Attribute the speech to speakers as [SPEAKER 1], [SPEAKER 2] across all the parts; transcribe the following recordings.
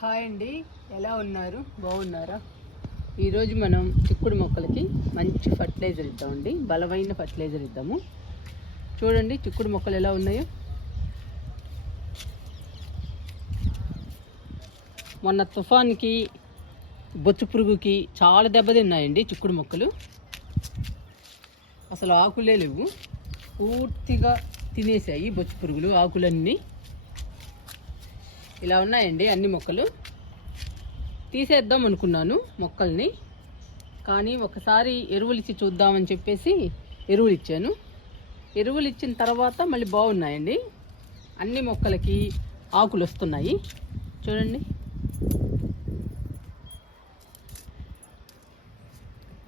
[SPEAKER 1] Hi అండి. ఎలా ఉన్నారు? బాగున్నారా? ఈరోజు మనం చిక్కుడు మొక్కలకి మంచి ఫర్టిలైజర్ ఇద్దామండి. బలమైన ఫర్టిలైజర్ ఇద్దాము. చూడండి చిక్కుడు మొక్కలు ఎలా ఉన్నాయో. మొన్న తుఫాన్కి బొచ్చు పురుగుకి చాలా దెబ్బతిన్నాయండి చిక్కుడు మొక్కలు. అసలు ఆకులే లేవు. పూర్తిగా తినేసాయి బొచ్చు పురుగులు ఆకులన్నీ. ఇలా ఉన్నాయండి అన్ని మొక్కలు. తీసేద్దాం అనుకున్నాను మొక్కల్ని. కానీ ఒకసారి ఎరువులు ఇచ్చి చూద్దామని చెప్పేసి ఎరువులు ఇచ్చాను ఎరువులు ఇచ్చిన తర్వాత మళ్ళీ బాగున్నాయండి. అన్ని మొక్కలకి ఆకులు వస్తున్నాయి. చూడండి.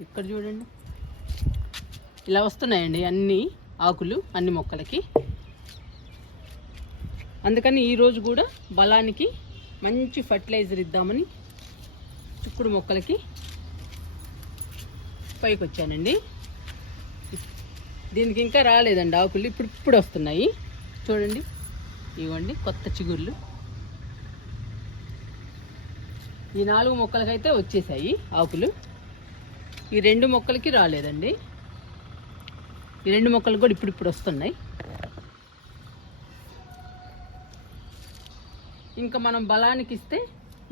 [SPEAKER 1] ఇక్కడ చూడండి. ఇలా వస్తున్నాయండి అన్ని ఆకులు అన్ని మొక్కలకి. అందుకని ఈరోజు కూడా బలానికి మంచి ఫర్టిలైజర్ ఇద్దామని చిక్కుడు మొక్కలకి పైకి వచ్చానండి దీనికి ఇంకా రాలేదండి ఆకులు ఇప్పుడు ఇప్పుడు వస్తున్నాయి. చూడండి. ఇవ్వండి కొత్త చిగుర్లు. ఈ నాలుగు మొక్కలకైతే వచ్చేసాయి ఆకులు. ఈ రెండు మొక్కలకి రాలేదండి. ఈ రెండు మొక్కలు కూడా ఇప్పుడు ఇప్పుడు వస్తున్నాయి. ఇంకా మనం బలానికి ఇస్తే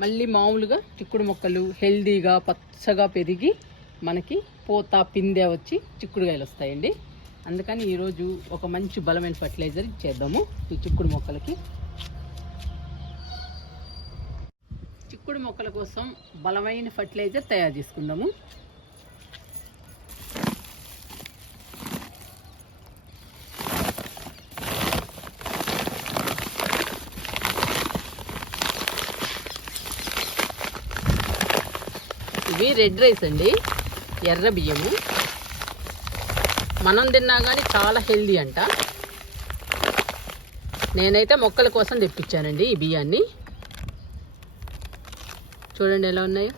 [SPEAKER 1] మళ్ళీ మామూలుగా చిక్కుడు మొక్కలు హెల్దీగా పచ్చగా పెరిగి మనకి పోత పిందె వచ్చి చిక్కుడుగాయలు వస్తాయండి. అందుకని ఈరోజు ఒక మంచి బలమైన ఫర్టిలైజర్ ఇచ్చేద్దాము ఈ చిక్కుడు మొక్కలకి. చిక్కుడు మొక్కల కోసం బలమైన ఫర్టిలైజర్ తయారు చేసుకుందాము ఇవి రెడ్ రైస్ అండి. ఎర్ర బియ్యము. మనం తిన్నా కానీ చాలా హెల్దీ అంట. నేనైతే మొక్కల కోసం తెప్పించానండి ఈ బియ్యాన్ని. చూడండి ఎలా ఉన్నాయో.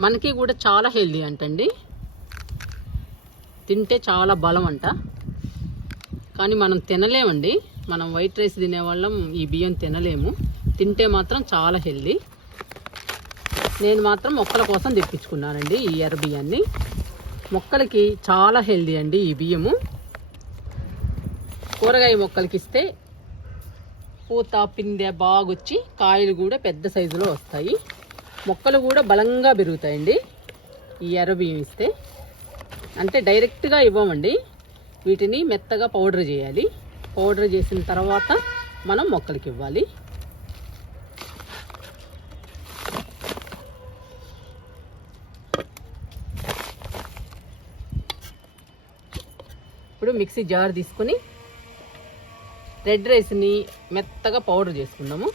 [SPEAKER 1] మనకి కూడా చాలా హెల్దీ అంటండి. తింటే చాలా బలం అంట. కానీ మనం తినలేమండి. మనం వైట్ రైస్ తినేవాళ్ళం ఈ బియ్యం తినలేము. తింటే మాత్రం చాలా హెల్దీ. నేను మాత్రం మొక్కల కోసం తెప్పించుకున్నానండి ఈ ఎర్ర బియ్యాన్ని. మొక్కలకి చాలా హెల్దీ అండి ఈ బియ్యము. కూరగాయ మొక్కలకి ఇస్తే పూత పిందె బాగొచ్చి కాయలు కూడా పెద్ద సైజులో వస్తాయి. మొక్కలు కూడా బలంగా పెరుగుతాయండి ఈ ఎర్ర బియ్యం ఇస్తే. అంటే డైరెక్ట్గా ఇవ్వమండి. వీటిని మెత్తగా పౌడర్ చేయాలి. పౌడర్ చేసిన తర్వాత మనం మొక్కలకి ఇవ్వాలి. ఇప్పుడు మిక్సీ జార్ తీసుకొని రెడ్ రైస్ని మెత్తగా పౌడర్ చేసుకుందాము.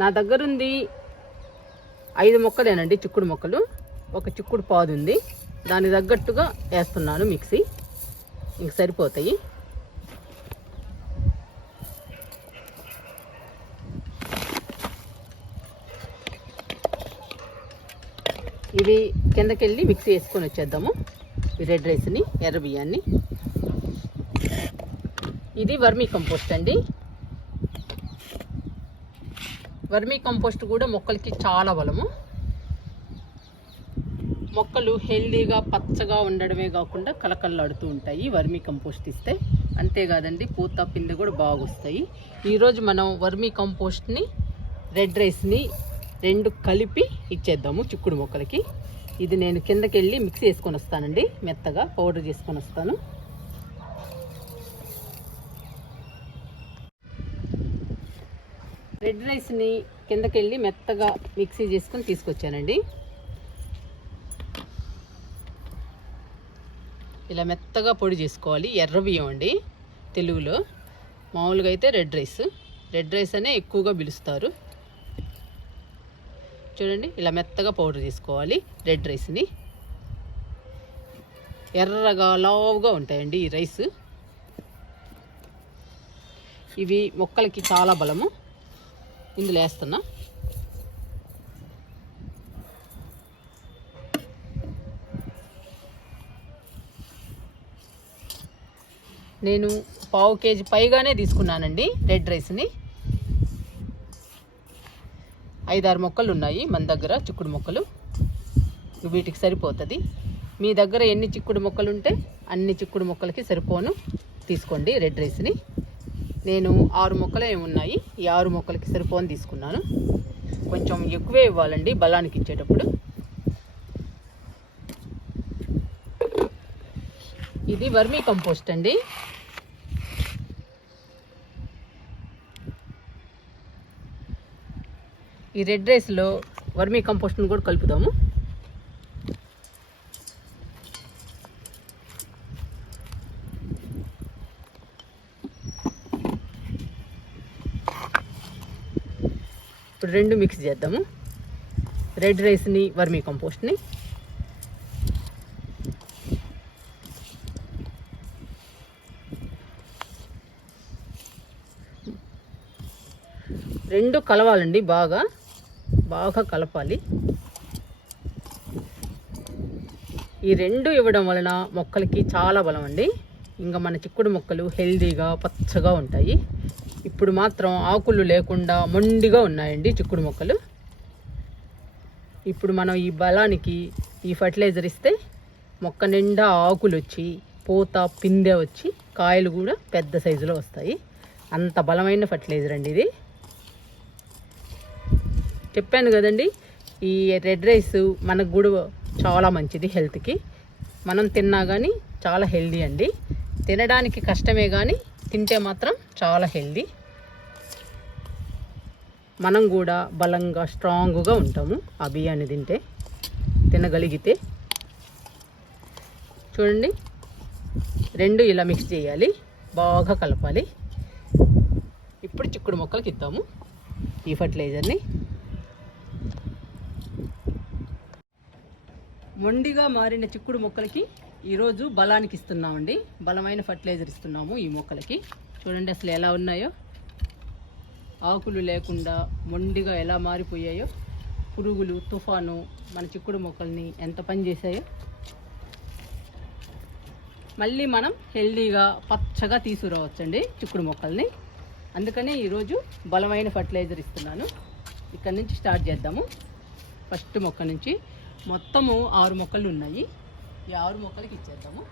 [SPEAKER 1] నా దగ్గరుంది ఐదు మొక్కలేనండి చిక్కుడు మొక్కలు. ఒక చిక్కుడు పాదు ఉంది దాని తగ్గట్టుగా వేస్తున్నాను మిక్సీ. ఇంక సరిపోతాయి. ఇవి కిందకెళ్ళి మిక్సీ వేసుకొని వచ్చేద్దాము. రెడ్ రైస్ని ఎర్ర బియ్యాన్ని. ఇది వర్మీ కంపోస్ట్ అండి. వర్మీ కంపోస్ట్ కూడా మొక్కలకి చాలా బలము. మొక్కలు హెల్దీగా పచ్చగా ఉండడమే కాకుండా కలకల్లాడుతూ ఉంటాయి. వర్మీ కంపోస్ట్ ఇస్తే అంతేకాదండి పూత పిండి కూడా బాగొస్తాయి. ఈరోజు మనం వర్మీ కంపోస్ట్ని రెడ్ రైస్ని రెండు కలిపి ఇచ్చేద్దాము చిక్కుడు మొక్కలకి. ఇది నేను కిందకి వెళ్ళి మిక్స్ వేసుకొని వస్తానండి మెత్తగా పౌడర్ చేసుకొని వస్తాను రెడ్ రైస్ని కిందకి వెళ్ళి మెత్తగా మిక్సీ చేసుకొని తీసుకొచ్చానండి. ఇలా మెత్తగా పొడి చేసుకోవాలి ఎర్ర బియ్యం అండి తెలుగులో. మామూలుగా అయితే రెడ్ రైస్. రెడ్ రైస్ అనే ఎక్కువగా పిలుస్తారు. చూడండి ఇలా మెత్తగా పౌడర్ చేసుకోవాలి రెడ్ రైస్ని. ఎర్రగా లావుగా ఉంటాయండి ఈ రైస్. ఇవి మొక్కలకి చాలా బలము. ఇందులో వేస్తున్నా. నేను పావు కేజీ పైగానే తీసుకున్నానండి రెడ్ రైస్ని. ఐదారు మొక్కలు ఉన్నాయి మన దగ్గర చిక్కుడు మొక్కలు. వీటికి సరిపోతుంది. మీ దగ్గర ఎన్ని చిక్కుడు మొక్కలు ఉంటే అన్ని చిక్కుడు మొక్కలకి సరిపోను. తీసుకోండి రెడ్ రైస్ని. నేను ఆరు మొక్కలు ఏమున్నాయి ఈ ఆరు మొక్కలకి సరిపోని తీసుకున్నాను. కొంచెం ఎక్కువే ఇవ్వాలండి బలానికి ఇచ్చేటప్పుడు. ఇది వర్మీ కంపోస్ట్ అండి. ఈ రెడ్ రైస్లో వర్మీ కంపోస్ట్ని కూడా కలుపుదాము. ఇప్పుడు రెండు మిక్స్ చేద్దాము. రెడ్ రైస్ని వర్మీ కంపోస్ట్ని రెండు కలవాలండి బాగా. బాగా కలపాలి. ఈ రెండు ఇవ్వడం వలన మొక్కలకి చాలా బలం అండి. ఇంకా మన చిక్కుడు మొక్కలు హెల్దీగా పచ్చగా ఉంటాయి. ఇప్పుడు మాత్రం ఆకులు లేకుండా మొండిగా ఉన్నాయండి చిక్కుడు మొక్కలు. ఇప్పుడు మనం ఈ బలానికి ఈ ఫర్టిలైజర్ ఇస్తే మొక్క నిండా ఆకులు వచ్చి పూత పిందె వచ్చి కాయలు కూడా పెద్ద సైజులో వస్తాయి. అంత బలమైన ఫర్టిలైజర్ అండి ఇది. చెప్పాను కదండి ఈ రెడ్ రైస్ మనకు కూడా చాలా మంచిది హెల్త్కి. మనం తిన్నా కానీ చాలా హెల్దీ అండి. తినడానికి కష్టమే కానీ తింటే మాత్రం చాలా హెల్దీ. మనం కూడా బలంగా స్ట్రాంగ్గా ఉంటాము. ఆ బియ్యాన్ని తింటే తినగలిగితే. చూడండి. రెండు ఇలా మిక్స్ చేయాలి. బాగా కలపాలి. ఇప్పుడు చిక్కుడు మొక్కలకి ఇద్దాము. ఈ ఫర్టిలైజర్ని మొండిగా మారిన చిక్కుడు మొక్కలకి ఈరోజు బలానికి ఇస్తున్నామండి. బలమైన ఫర్టిలైజర్ ఇస్తున్నాము ఈ మొక్కలకి. చూడండి అసలు ఎలా ఉన్నాయో. ఆకులు లేకుండా మొండిగా ఎలా మారిపోయాయో. పురుగులు తుఫాను మన చిక్కుడు మొక్కల్ని ఎంత పని చేశాయో. మళ్ళీ మనం హెల్దీగా పచ్చగా తీసుకురావచ్చండి చిక్కుడు మొక్కల్ని. అందుకనే ఈరోజు బలమైన ఫర్టిలైజర్ ఇస్తున్నాను. ఇక్కడ నుంచి స్టార్ట్ చేద్దాము. ఫస్ట్ మొక్క నుంచి మొత్తము ఆరు మొక్కలు ఉన్నాయి. ఈ ఆరు మొక్కలకి ఇచ్చేద్దాము.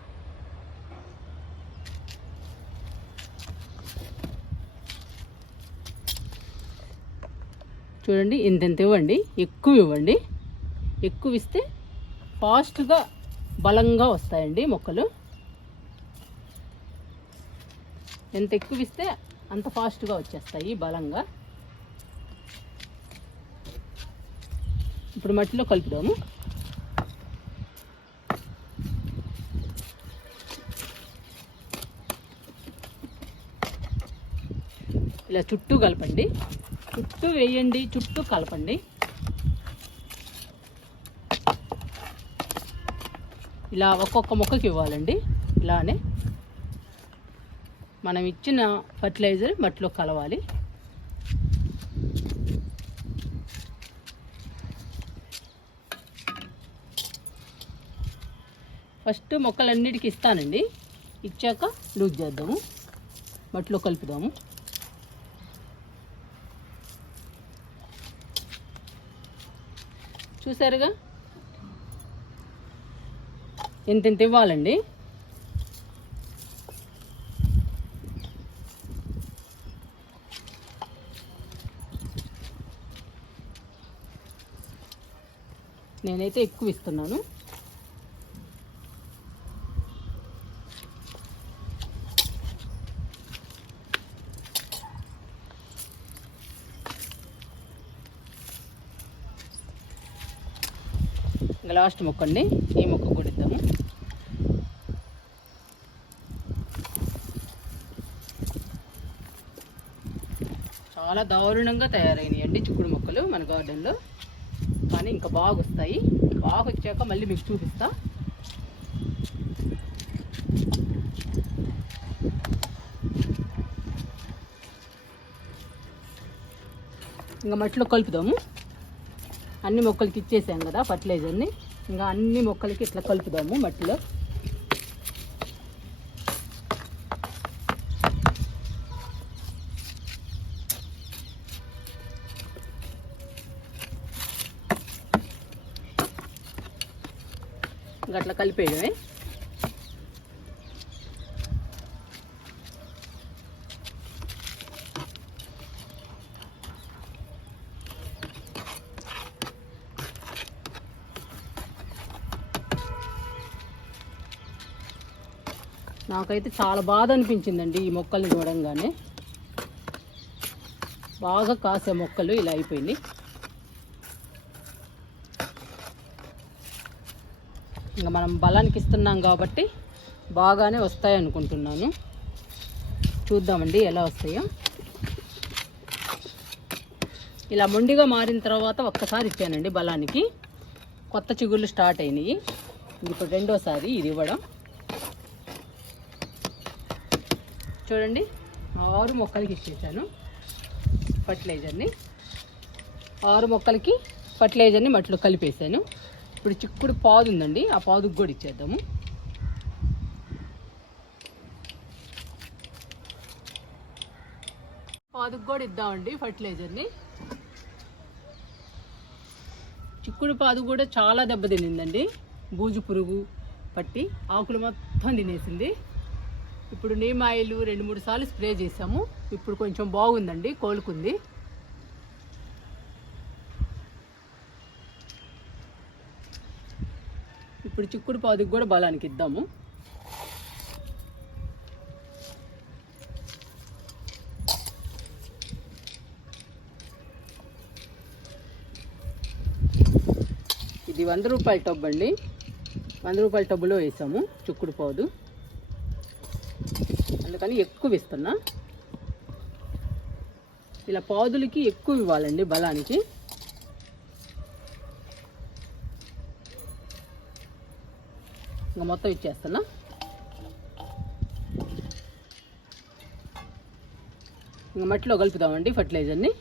[SPEAKER 1] చూడండి ఇంతెంత ఇవ్వండి. ఎక్కువ ఇవ్వండి. ఎక్కువ ఇస్తే ఫాస్ట్గా బలంగా వస్తాయండి మొక్కలు. ఎంత ఎక్కువ ఇస్తే అంత ఫాస్ట్గా వచ్చేస్తాయి బలంగా. ఇప్పుడు మట్టిలో కలుపుదాము. ఇలా చుట్టూ కలపండి. చుట్టూ వేయండి చుట్టూ కలపండి. ఇలా ఒక్కొక్క మొక్కకి ఇవ్వాలండి. ఇలానే మనం ఇచ్చిన ఫర్టిలైజర్ మట్టిలో కలవాలి. ఫస్ట్ మొక్కలన్నిటికీ ఇస్తానండి. ఇచ్చాక లూజ్ చేద్దాము. మట్టిలో కలుపుదాము. చూసారుగా? ఎంతెంత ఇవ్వాలండి. నేనైతే ఎక్కువ ఇస్తున్నాను. లాస్ట్ మొక్క అండి ఈ మొక్క కూడా ఇద్దాము చాలా దారుణంగా తయారైనాయి అండి చిక్కుడు మొక్కలు మన గార్డెన్లో. కానీ ఇంకా బాగా వస్తాయి బాగా వచ్చాక మళ్ళీ మీకు చూపిస్తా. ఇంకా మట్టిలో కలుపుదాము. అన్ని మొక్కలకి ఇచ్చేసాం కదా ఫర్టిలైజర్ని ఇంకా అన్ని మొక్కలకి ఇట్లా కలుపుదాము మట్టిలో. అట్లా కలిపేయడమే. నాకైతే చాలా బాధ అనిపించిందండి ఈ మొక్కల్ని చూడంగానే. బాగా కాసే మొక్కలు ఇలా అయిపోయినాయి ఇంకా మనం బలానికి ఇస్తున్నాం కాబట్టి బాగానే వస్తాయి అనుకుంటున్నాను. చూద్దామండి ఎలా వస్తాయో. ఇలా మొండిగా మారిన తర్వాత ఒక్కసారి ఇచ్చానండి బలానికి. కొత్త చిగుళ్ళు స్టార్ట్ అయినాయి. ఇప్పుడు రెండోసారి ఇది ఇవ్వడం. చూడండి ఆరు మొక్కలకి ఇచ్చేసాను ఫర్టిలైజర్ని. ఆరు మొక్కలకి ఫర్టిలైజర్ని మట్టిలో కలిపేసాను. ఇప్పుడు చిక్కుడు పాదు ఉందండి ఆ పాదుకు కూడా ఇచ్చేద్దాము. పాదుకు కూడా ఇద్దామండి ఫర్టిలైజర్ని. చిక్కుడు పాదు కూడా చాలా దెబ్బతినిందండి బూజు పురుగు పట్టి ఆకులు మొత్తం తినేసింది. ఇప్పుడు నీమ్ ఆయిల్ రెండు మూడు సార్లు స్ప్రే చేసాము ఇప్పుడు కొంచెం బాగుందండి కోలుకుంది. ఇప్పుడు చిక్కుడు పాదుకు కూడా బలానికి ఇద్దాము. ఇది వంద రూపాయల టబ్ అండి. వంద రూపాయల టబ్బులో వేసాము చిక్కుడు పాదు అందుకని ఎక్కువ ఇస్తున్నా. ఇలా పాదులకి ఎక్కువ ఇవ్వాలండి బలానికి. ఇంకా మొత్తం ఇచ్చేస్తున్నా. ఇంకా మట్టిలో కలుపుదామండి ఫర్టిలైజర్ని.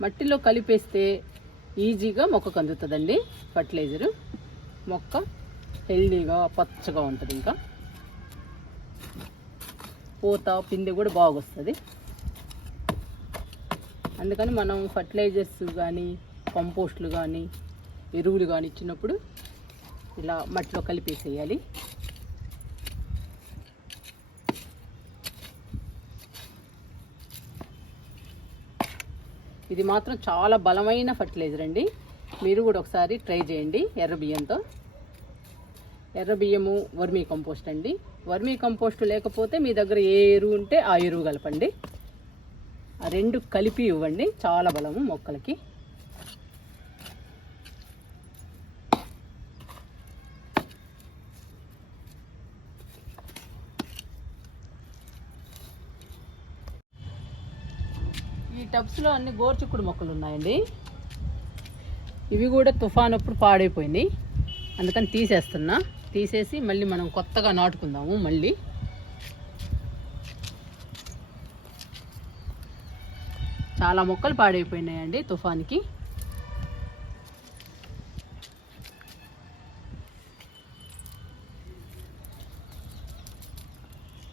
[SPEAKER 1] మట్టిలో కలిపేస్తే ఈజీగా మొక్కకు అందుతుందండి ఫర్టిలైజరు. మొక్క హెల్దీగా పచ్చగా ఉంటుంది ఇంకా. పూత పిండి కూడా బాగా వస్తుంది అందుకని మనం ఫర్టిలైజర్స్ కానీ కంపోస్ట్లు కానీ ఎరువులు కానీ ఇచ్చినప్పుడు ఇలా మట్టిలో కలిపేసేయాలి. ఇది మాత్రం చాలా బలమైన ఫర్టిలైజర్ అండి. మీరు కూడా ఒకసారి ట్రై చేయండి ఎర్ర బియ్యంతో. ఎర్ర బియ్యము వర్మీ కంపోస్ట్ అండి. వర్మీ కంపోస్ట్ లేకపోతే మీ దగ్గర ఏ ఎరువు ఉంటే ఆ ఎరువు కలపండి. ఆ రెండు కలిపి ఇవ్వండి. చాలా బలము మొక్కలకి. టబ్స్లో అన్ని గోర్చిక్కుడు మొక్కలు ఉన్నాయండి. ఇవి కూడా తుఫాన్ అప్పుడు పాడైపోయినాయి. అందుకని తీసేస్తున్నా. తీసేసి మళ్ళీ మనం కొత్తగా నాటుకుందాము మళ్ళీ. చాలా మొక్కలు పాడైపోయినాయండి తుఫాన్కి.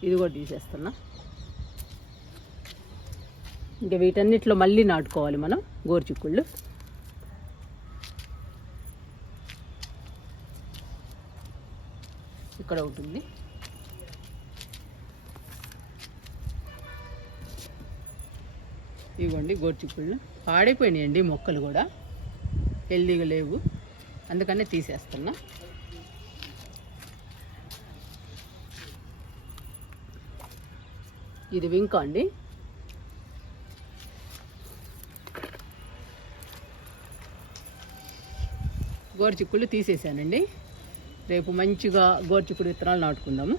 [SPEAKER 1] ఇది కూడా తీసేస్తున్నా. ఇంకా వీటన్నిటిలో మళ్ళీ నాటుకోవాలి మనం గోరుచిక్కుళ్ళు. ఇక్కడ ఉంటుంది ఇవ్వండి గోరుచిక్కుళ్ళు. పాడైపోయినాయండి మొక్కలు కూడా. హెల్దీగా లేవు. అందుకనే తీసేస్తున్నా. ఇది వింక అండి. గోరుచిక్కుళ్ళు తీసేసానండి రేపు మంచిగా గోరుచిక్కుడు విత్తనాలు నాటుకుందాము.